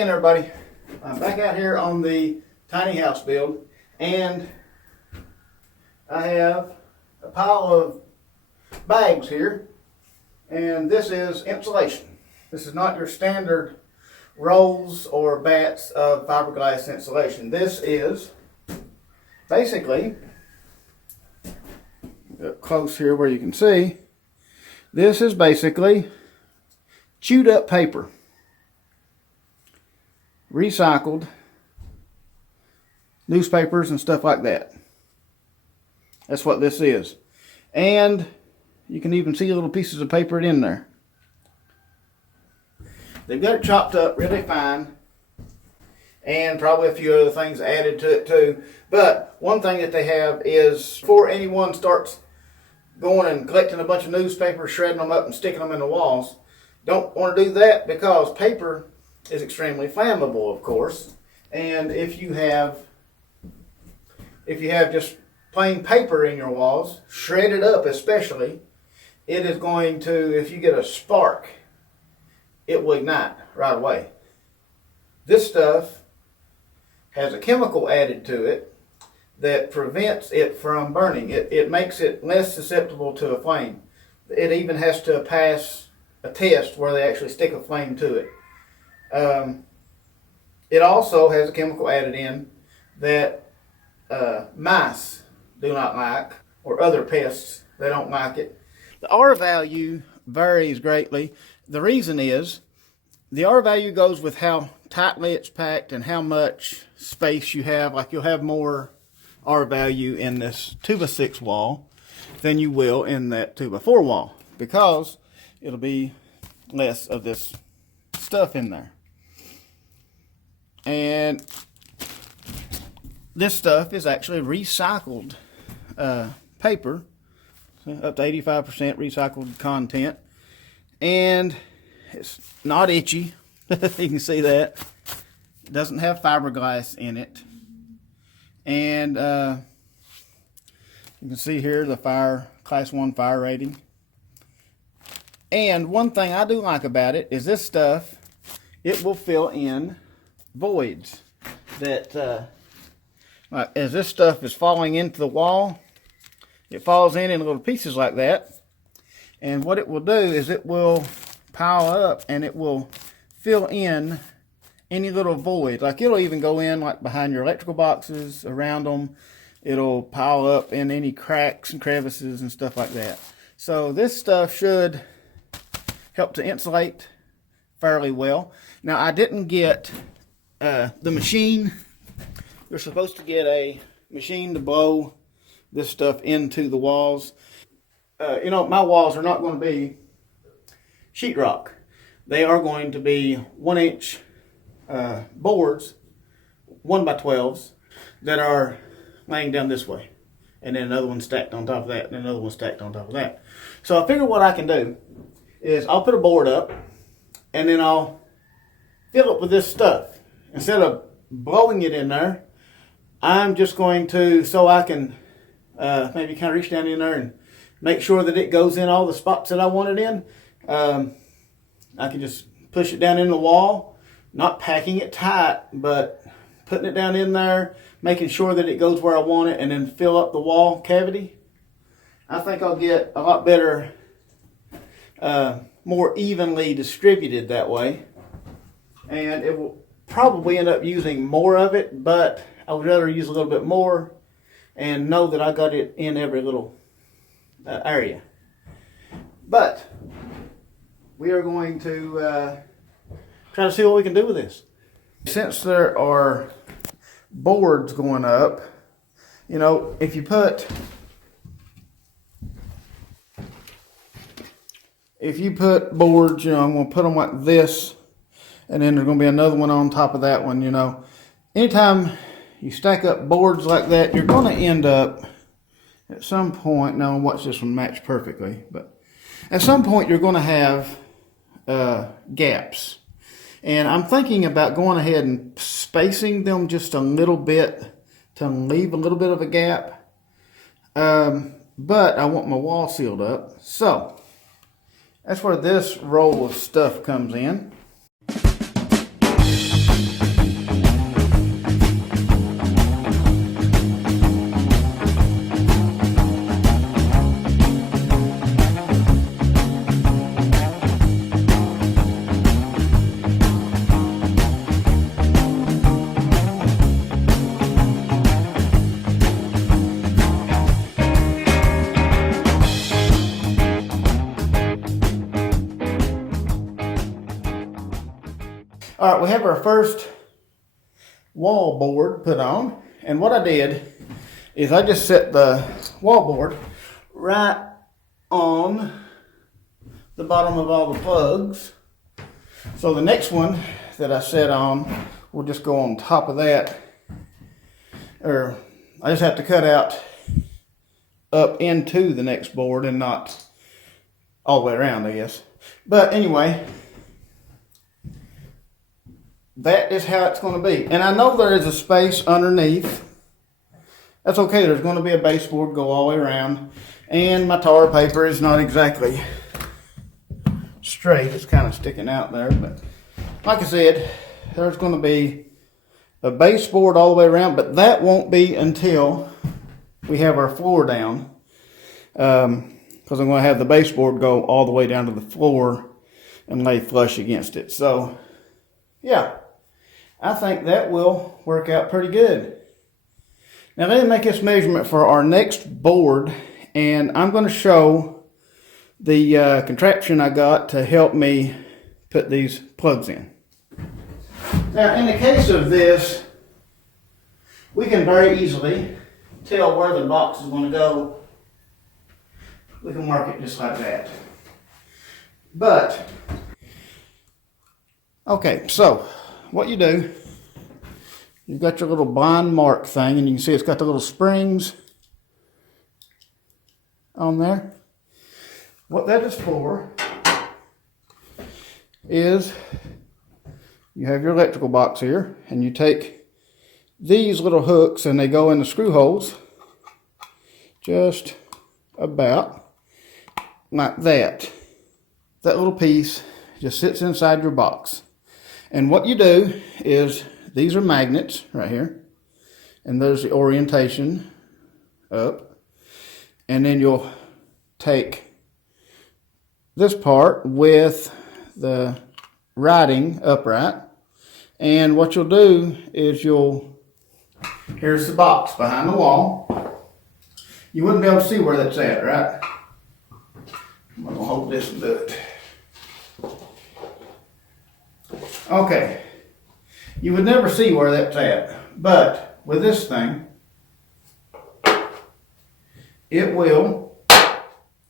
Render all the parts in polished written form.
again, everybody. I'm back out here on the tiny house build, and I have a pile of bags here, and this is insulation. This is not your standard rolls or bats of fiberglass insulation. This is basically, up close here where you can see, this is basically chewed up paper. Recycled newspapers and stuff like that. That's what this is. And you can even see little pieces of paper in there. They've got it chopped up really fine, and probably a few other things added to it too. But one thing that they have is, before anyone starts going and collecting a bunch of newspapers, shredding them up and sticking them in the walls, don't want to do that, because paper is extremely flammable, of course. And if you have just plain paper in your walls, shredded up especially, it is going to, if you get a spark, it will ignite right away. This stuff has a chemical added to it that prevents it from burning. It makes it less susceptible to a flame. It even has to pass a test where they actually stick a flame to it. It also has a chemical added in that mice do not like, or other pests, they don't like it. The R value varies greatly. The reason is, the R value goes with how tightly it's packed and how much space you have. Like, you'll have more R value in this 2x6 wall than you will in that 2x4 wall, because it'll be less of this stuff in there. And this stuff is actually recycled paper, up to 85% recycled content, and it's not itchy. You can see that. It doesn't have fiberglass in it, and you can see here the class 1 fire rating. And one thing I do like about it is this stuff, it will fill in voids that like, as this stuff is falling into the wall, it falls in little pieces like that, and what it will do is it will pile up and it will fill in any little void. Like, it'll even go in like behind your electrical boxes, around them. It'll pile up in any cracks and crevices and stuff like that. So this stuff should help to insulate fairly well. Now, I didn't get the machine. You're supposed to get a machine to blow this stuff into the walls. You know, my walls are not going to be sheetrock. They are going to be 1-inch boards, 1x12s, that are laying down this way. And then another one stacked on top of that, and another one stacked on top of that. So I figure what I can do is I'll put a board up, and then I'll fill it with this stuff. Instead of blowing it in there, I'm just going to, so I can maybe kind of reach down in there and make sure that it goes in all the spots that I want it in. I can just push it down in the wall, not packing it tight, but putting it down in there, making sure that it goes where I want it, and then fill up the wall cavity. I think I'll get a lot better, more evenly distributed that way. And it will probably end up using more of it, but I would rather use a little bit more and know that I got it in every little area. But we are going to try to see what we can do with this. Since there are boards going up, you know, if you put boards, you know, I'm going to put them like this, and then there's going to be another one on top of that one, you know. Anytime you stack up boards like that, you're going to end up at some point, now watch this one match perfectly, but at some point you're going to have gaps. And I'm thinking about going ahead and spacing them just a little bit to leave a little bit of a gap. But I want my wall sealed up. So that's where this roll of stuff comes in. All right, we have our first wall board put on. And what I did is I just set the wall board right on the bottom of all the plugs. So the next one that I set on will just go on top of that. Or I just have to cut out up into the next board and not all the way around, I guess. But anyway, that is how it's going to be. And I know there is a space underneath. That's okay. There's going to be a baseboard go all the way around. And my tar paper is not exactly straight. It's kind of sticking out there. But like I said, there's going to be a baseboard all the way around. But that won't be until we have our floor down. Because I'm going to have the baseboard go all the way down to the floor and lay flush against it. So, yeah, I think that will work out pretty good. Now, let me make this measurement for our next board, and I'm going to show the contraption I got to help me put these plugs in. Now, in the case of this, we can very easily tell where the box is going to go. We can mark it just like that. But, okay, so what you do, you've got your little blind mark thing, and you can see it's got the little springs on there. What that is for is you have your electrical box here, and you take these little hooks and they go in the screw holes just about like that. That little piece just sits inside your box. And what you do is, these are magnets right here, and there's the orientation up, and then you'll take this part with the writing upright, and what you'll do is here's the box behind the wall. You wouldn't be able to see where that's at, right? I'm going to hold this and do it. Okay. You would never see where that's at, but with this thing, it will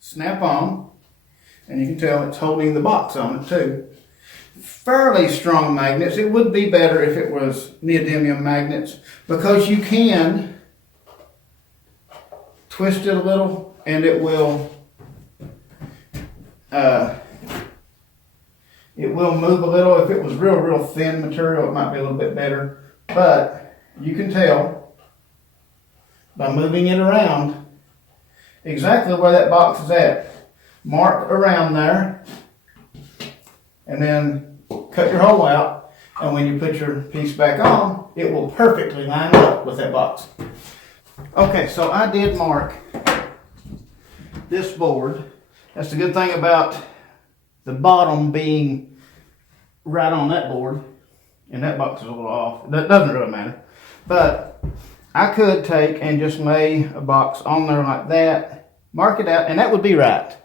snap on, and you can tell it's holding the box on it too. Fairly strong magnets. It would be better if it was neodymium magnets, because you can twist it a little and it will move a little. If it was real thin material, it might be a little bit better. But you can tell by moving it around exactly where that box is at. Mark around there, and then cut your hole out. And when you put your piece back on, it will perfectly line up with that box. Okay, so I did mark this board. That's the good thing about the bottom being right on that board, and that box is a little off. That doesn't really matter. But I could take and just lay a box on there like that, mark it out, and that would be right.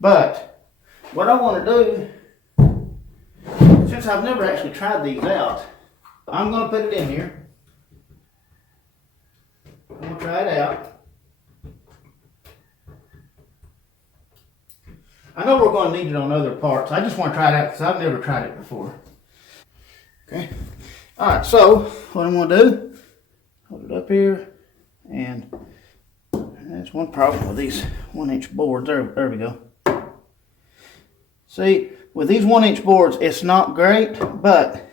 But what I want to do, since I've never actually tried these out, I'm going to put it in here. I'm going to try it out. I know we're going to need it on other parts. I just want to try it out because I've never tried it before. Okay. All right, so what I'm going to do, hold it up here, and that's one problem with these 1-inch boards. There we go. See, with these 1-inch boards, it's not great, but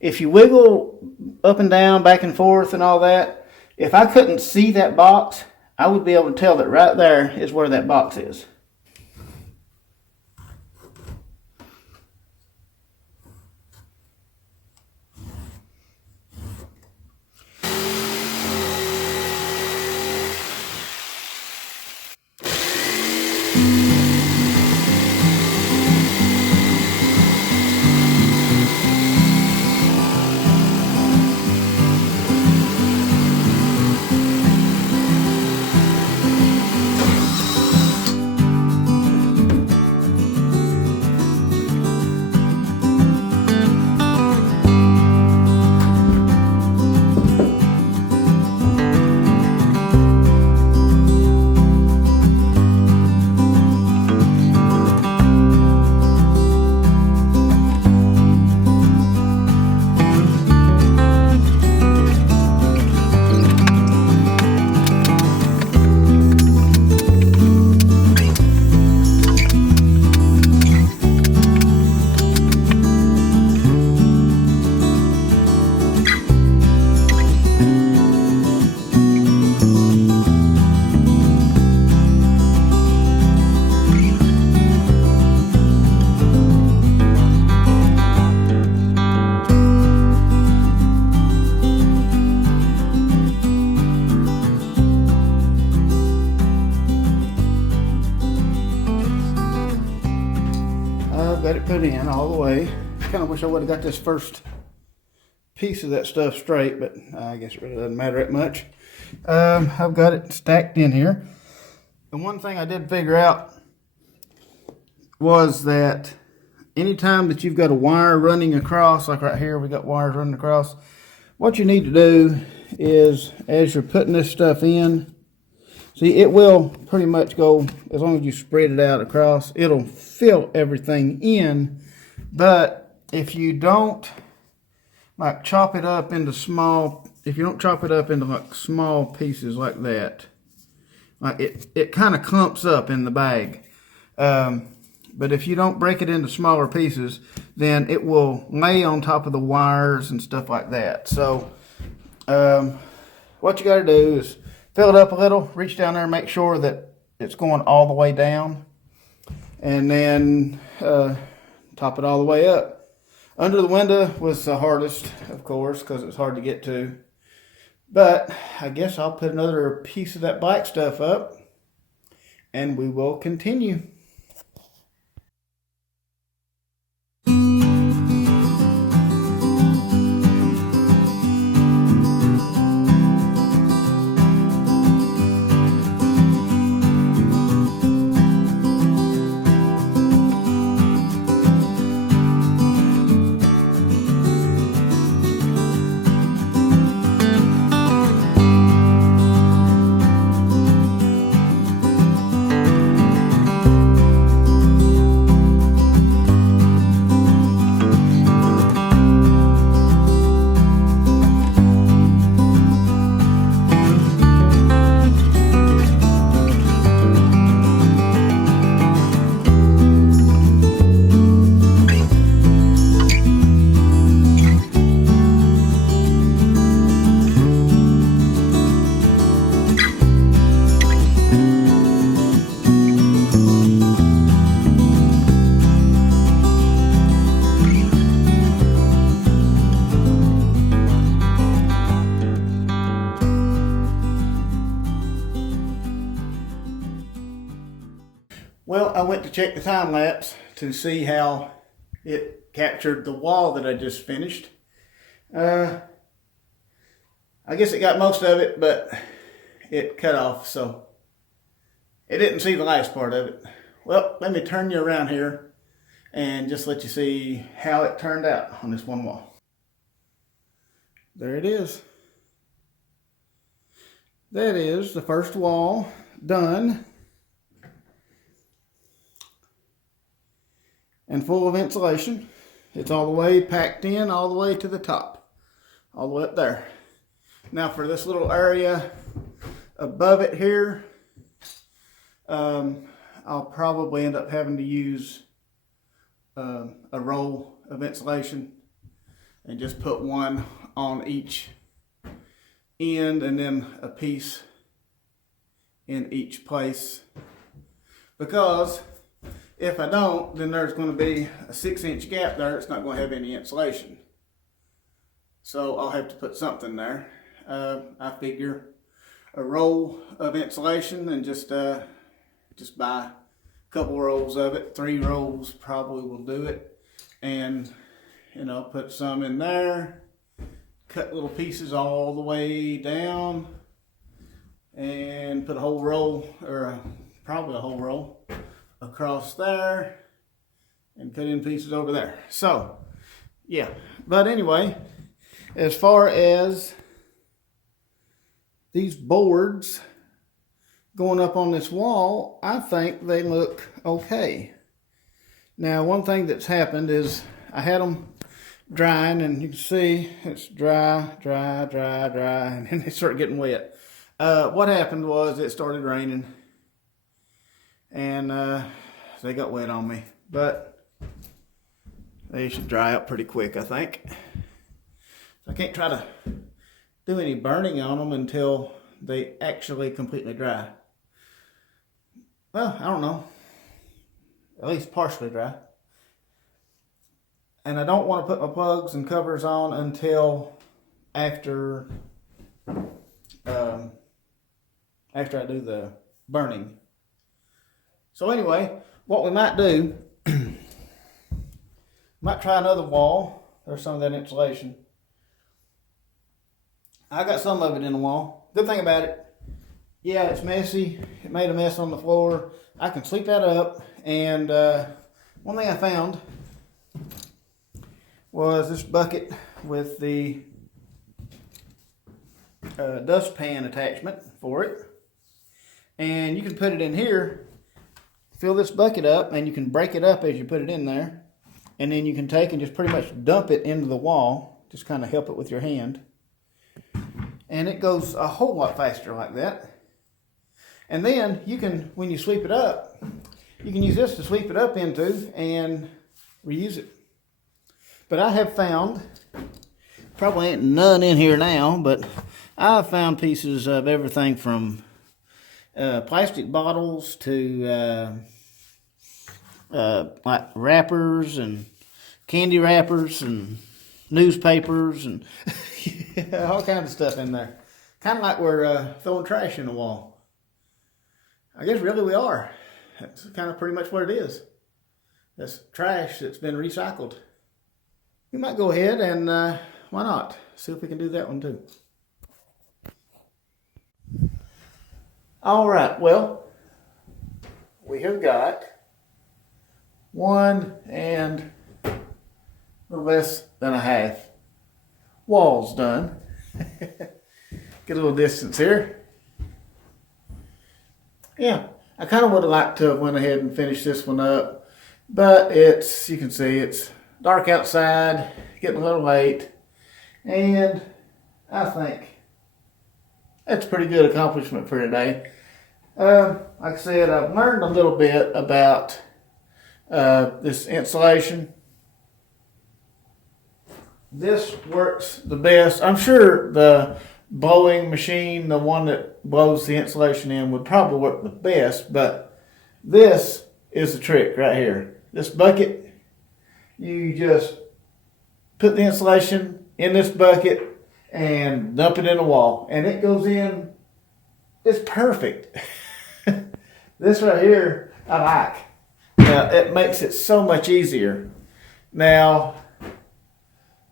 if you wiggle up and down, back and forth and all that, if I couldn't see that box, I would be able to tell that right there is where that box is. it put in all the way. Kind of wish I would have got this first piece of that stuff straight, but I guess it really doesn't matter that much. I've got it stacked in here. The one thing I did figure out was that anytime that you've got a wire running across, like right here we got wires running across, what you need to do is, as you're putting this stuff in, see, it will pretty much go, as long as you spread it out across, it'll fill everything in. But if you don't like chop it up into small, if you don't chop it up into like small pieces like that, like it kind of clumps up in the bag. But if you don't break it into smaller pieces, then it will lay on top of the wires and stuff like that. So what you got to do is fill it up a little, reach down there and make sure that it's going all the way down, and then top it all the way up. Under the window was the hardest, of course, because it's hard to get to. But I guess I'll put another piece of that black stuff up and we will continue. Well, I went to check the time lapse to see how it captured the wall that I just finished. I guess it got most of it, but it cut off, so it didn't see the last part of it. Well, let me turn you around here and just let you see how it turned out on this one wall. There it is. That is the first wall done and full of insulation. It's all the way packed in, all the way to the top, all the way up there. Now for this little area above it here, I'll probably end up having to use a roll of insulation and just put one on each end and then a piece in each place, because if I don't, then there's going to be a 6-inch gap there. It's not going to have any insulation. So I'll have to put something there. I figure a roll of insulation and just buy a couple rolls of it. 3 rolls probably will do it. And, you know, put some in there. Cut little pieces all the way down. And put a whole roll, or probably a whole roll, across there, and cut in pieces over there. So yeah, but anyway, as far as these boards going up on this wall, I think they look okay. Now one thing that's happened is I had them drying, and you can see it's dry, and then they start getting wet. What happened was it started raining, and they got wet on me, but they should dry up pretty quick, I think. I can't try to do any burning on them until they actually completely dry. Well, I don't know, at least partially dry. And I don't want to put my plugs and covers on until after I do the burning. So anyway, what we might do Might try another wall. There's some of that insulation. I got some of it in the wall. Good thing about it, yeah, it's messy. It made a mess on the floor. I can sweep that up. And one thing I found was this bucket with the dustpan attachment for it. And you can put it in here, fill this bucket up, and you can break it up as you put it in there. And then you can take and just pretty much dump it into the wall. Just kind of help it with your hand. And it goes a whole lot faster like that. And then you can, when you sweep it up, you can use this to sweep it up into and reuse it. But I have found, probably ain't none in here now, but I've found pieces of everything from plastic bottles to like wrappers and candy wrappers and newspapers and all kinds of stuff in there. Kind of like we're throwing trash in the wall. I guess really we are. That's kind of pretty much what it is. That's trash that's been recycled. We might go ahead and, why not, see if we can do that one too. All right, well, we have got 1 and a little less than a half walls done. Get a little distance here. Yeah, I kind of would have liked to have went ahead and finished this one up, but it's, you can see it's dark outside, getting a little late, and I think that's a pretty good accomplishment for today. Like I said, I've learned a little bit about this insulation. This works the best. I'm sure the blowing machine, the one that blows the insulation in, would probably work the best, but this is the trick right here. This bucket, you just put the insulation in this bucket and dump it in the wall, and it goes in. It's perfect. This right here, I like. Now, it makes it so much easier. Now,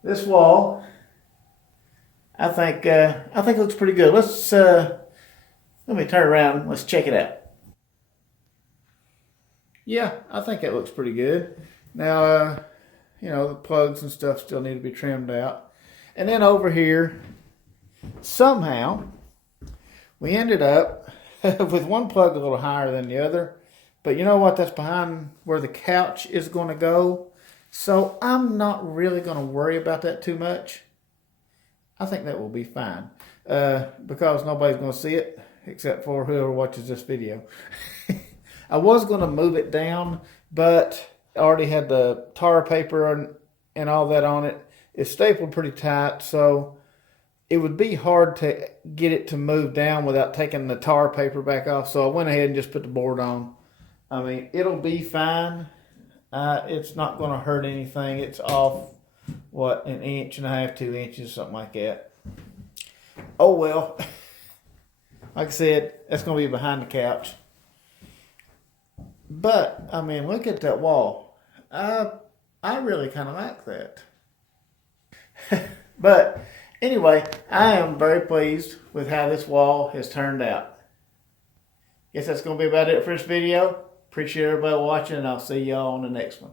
this wall, I think it looks pretty good. Let's let me turn around. Let's check it out. Yeah, I think it looks pretty good. Now, you know, the plugs and stuff still need to be trimmed out. And then over here, somehow, we ended up with one plug a little higher than the other. But you know what? That's behind where the couch is going to go. So I'm not really going to worry about that too much. I think that will be fine. Because nobody's going to see it except for whoever watches this video. I was going to move it down, but I already had the tar paper and all that on it. It's stapled pretty tight, so it would be hard to get it to move down without taking the tar paper back off. So I went ahead and just put the board on. I mean, it'll be fine. It's not going to hurt anything. It's off, what, 1.5 inches, 2 inches, something like that. Oh, well. Like I said, that's going to be behind the couch. But, I mean, look at that wall. I really kind of like that. But, anyway, I am very pleased with how this wall has turned out. Guess that's going to be about it for this video. Appreciate everybody watching, and I'll see y'all on the next one.